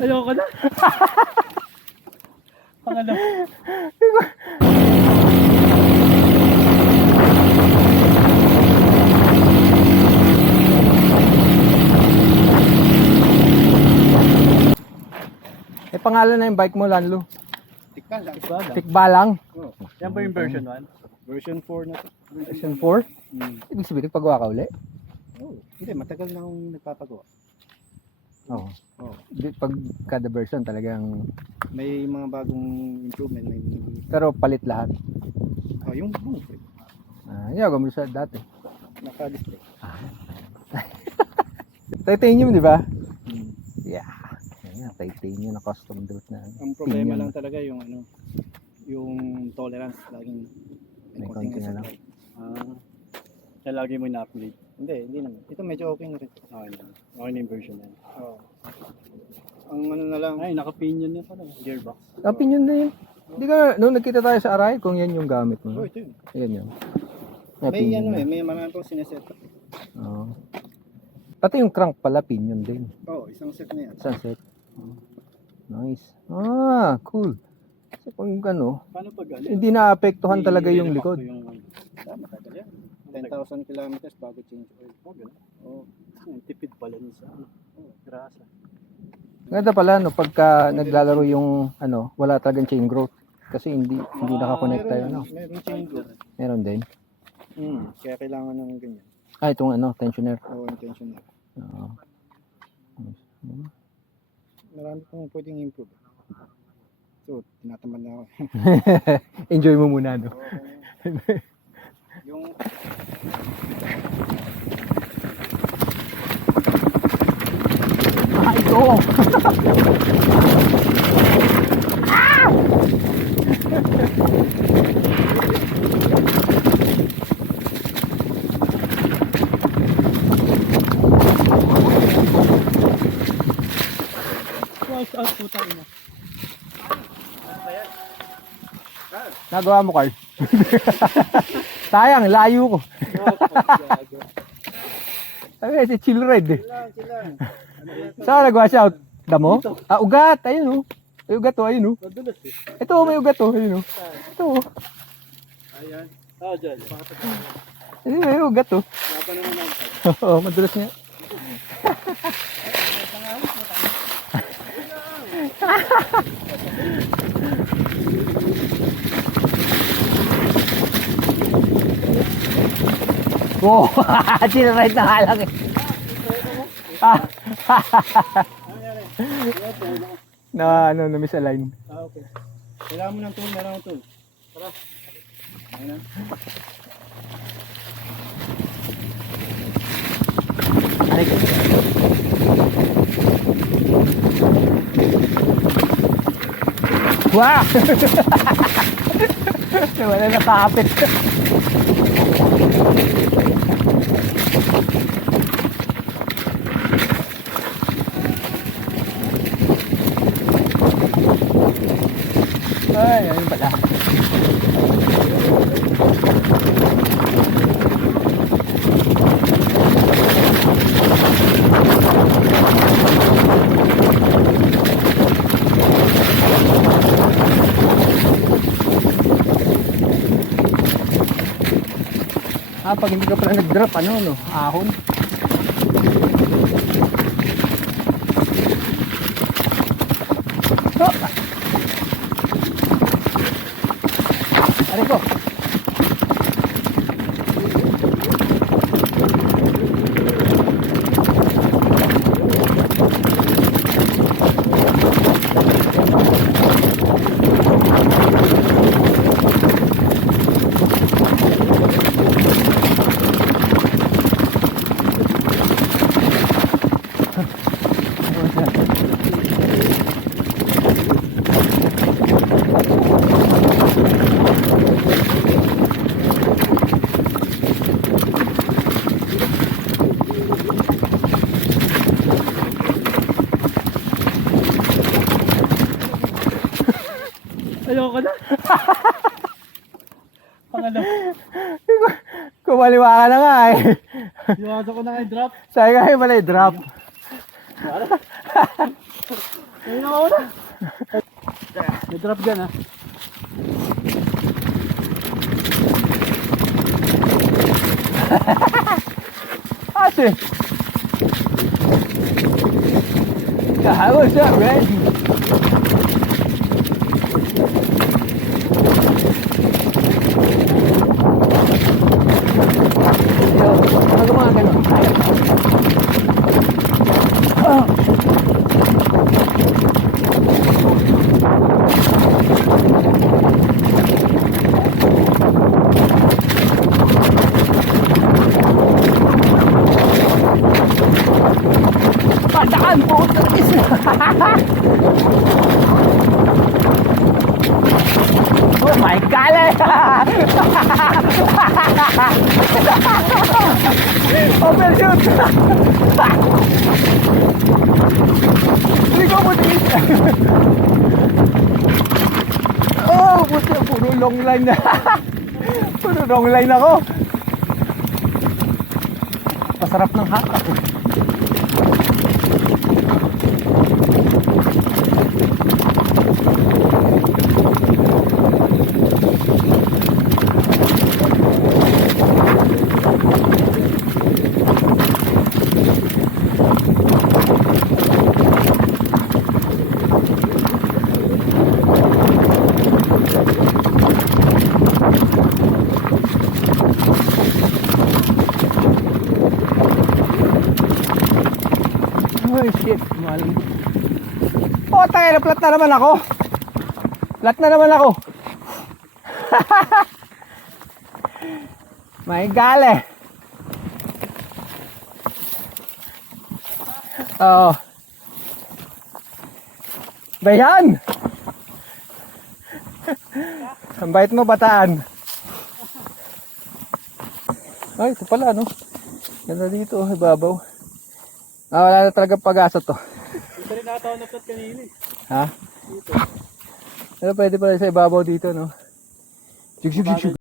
Ayoko na. Pangalaw. Eh, pangalan na yung bike mo, Lanlo? Tikbalang. Tikbalang? Oh. Yan ba yung version 1? Version 4 na to. Version 4? Ibig sabihin, nagpagawa ka uli? Oh. Hindi, matagal na akong nagpapagawa. Oo. Oh. Pag kada version talagang... May mga bagong improvement. Pero palit lahat. Oh, yung Yeah, gumuli siya dati. naka-display. Titanium, di ba? Yeah. Yan, titanium na custom built na. Ang problema Pinion. lang talaga yung yung tolerance laging May konting konti na lang. supply. Kaya lagi mo na-upgrade. Hindi naman. Ito medyo okay na rin. Okay na. Okay na yung version na yun. Oo. Ang ano na lang. Ay, naka-pinion na pala. Gearbox. Opinion na yun. Hindi ka, nung nagkita tayo sa Aray, kung yan yung gamit mo. Oh, ito yun. Yan yun. May Pinion na. may marami pang sineset. Oo. Pati yung crank pala, pinion din. Oo, isang set na yan. Sunset. Nice. Cool. Kasi kung ano, Paano pag hindi naapektuhan talaga yung likod. Matagal yan. 10,000 kilometers bago change oil. Oh, gano'n. Oo. Tipid pala niya sa grasa. Ganda pala, no, pagka naglalaro yung, wala talagang chain growth. Kasi hindi nakakonect tayo, no? Meron change oil. Meron din. Kaya kailangan ng ganyan. Itong tensioner. Oo, intentional. Oo. Marami pong pwedeng improve. So, tinatamad na ako. Enjoy mo muna, no? Yung Ito! putang ina. Nagawa mo, Carl. Sayang, layo ko. Ay, si chill ride eh. Saan nagawa siya? Damo? Ugat. Ayun, oh. May ugat, oh. Ayun, oh. Madulas eh. Ito, may ugat, oh. Ayun, oh. Ito, oh. Ayan. Dyan. Ayun, may ugat, oh. Wala pa naman ang Oo, madulas niya. Wow, chill-ride na nga lang eh. Na misalign. Okay. Kailangan mo ng tool, meron ng tool. Tara. Ayan na. Aray ko. Wow! Wala na kapit. Ay, ayun pala. Pag hindi ka pala nag-drop, ahon. Aray ko. Ayoko na. Pangalaw. Kumaliwa ka na nga eh. Iwasan ko na nga yung drop. Sayang nga yung pala yung drop. Ayun ako na. May drop dyan ha. Ate! Yeah, what's up, man? Yo, ano mga ganun? Padaan po! Oh my God! Overshoot! Hindi ko puti. Oh, puti. Puro long line na. Puro long line ako. Masarap ng hatak eh. Oh shit, malambot. Oh, tayo, plat na naman ako. Plat na naman ako. May gale. Oo. Bayan! Ang bait mo, bataan. Ay, ito pala, no? Ganda dito, ibabaw. Ah, wala na talaga pag-asa to. Dito rin nakataon na plot kanina eh. Ha? Dito. Pero pwede pala sa ibabaw dito, no? Sig.